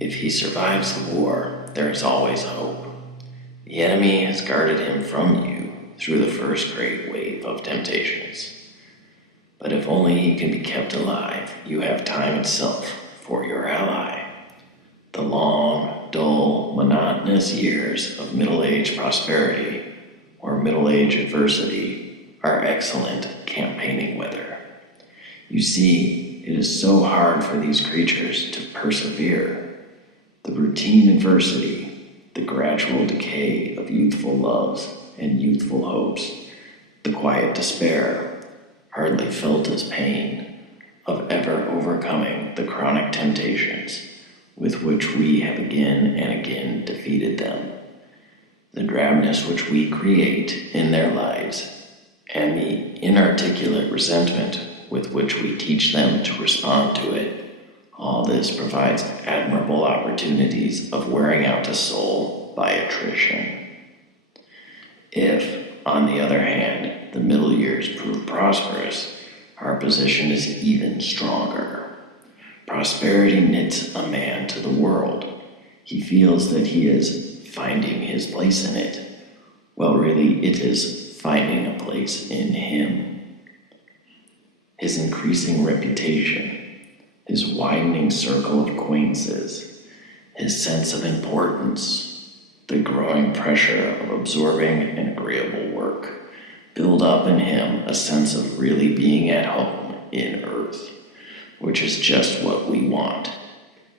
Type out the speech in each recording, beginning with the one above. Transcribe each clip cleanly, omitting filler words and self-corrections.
If he survives the war, there is always hope. The enemy has guarded him from you through the first great wave of temptations. But if only he can be kept alive, you have time itself for your ally. The long, dull, monotonous years of middle-age prosperity or middle-age adversity are excellent campaigning weather. You see, it is so hard for these creatures to persevere. The routine adversity, the gradual decay of youthful loves and youthful hopes, the quiet despair, hardly felt as pain, of ever overcoming the chronic temptations with which we have again and again defeated them, the drabness which we create in their lives, and the inarticulate resentment with which we teach them to respond to it, all this provides admirable opportunities of wearing out a soul by attrition. If, on the other hand, the middle years prove prosperous, our position is even stronger. Prosperity knits a man to the world. He feels that he is finding his place in it. Well, really, it is finding a place in him. His increasing reputation, his widening circle of acquaintances, his sense of importance, the growing pressure of absorbing and agreeable work, build up in him a sense of really being at home in earth, which is just what we want.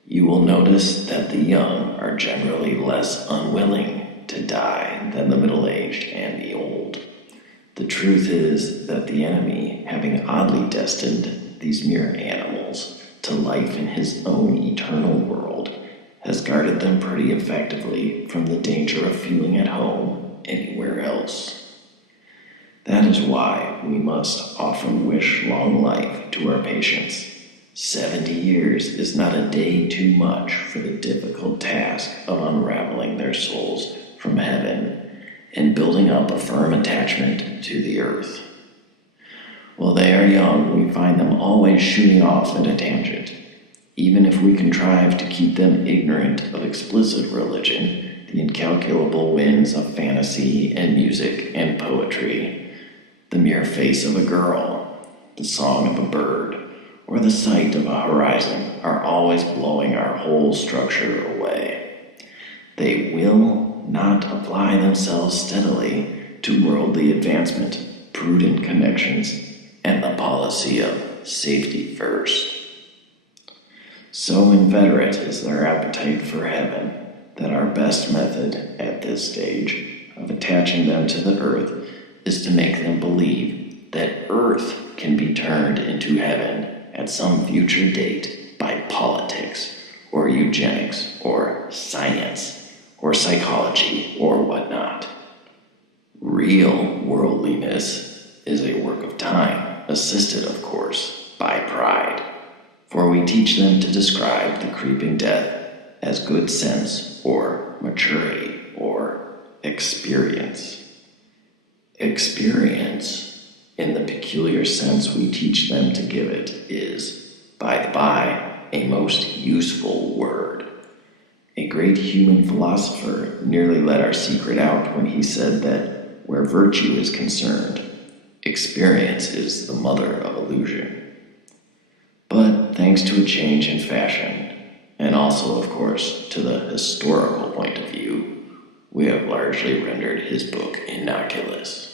You will notice that the young are generally less unwilling to die than the middle-aged and the old. The truth is that the enemy, having oddly destined these mere animals to life in his own eternal world, has guarded them pretty effectively from the danger of feeling at home anywhere else. That is why we must often wish long life to our patients. 70 years is not a day too much for the difficult task of unraveling their souls from heaven and building up a firm attachment to the earth. While they are young, we find them always shooting off at a tangent. Even if we contrive to keep them ignorant of explicit religion, the incalculable winds of fantasy and music and poetry, the mere face of a girl, the song of a bird, or the sight of a horizon are always blowing our whole structure away. They will not apply themselves steadily to worldly advancement, prudent connections, and the policy of safety first. So inveterate is their appetite for heaven that our best method at this stage of attaching them to the earth is to make them believe that earth can be turned into heaven at some future date by politics or eugenics or science or psychology or whatnot. Real worldliness is a work of time, assisted, of course, by pride, for we teach them to describe the creeping death as good sense or maturity or experience. Experience, in the peculiar sense we teach them to give it, is, by the by, a most useful word. A great human philosopher nearly let our secret out when he said that where virtue is concerned, experience is the mother of illusion. But thanks to a change in fashion, and also, of course, to the historical point of view, we have largely rendered his book innocuous.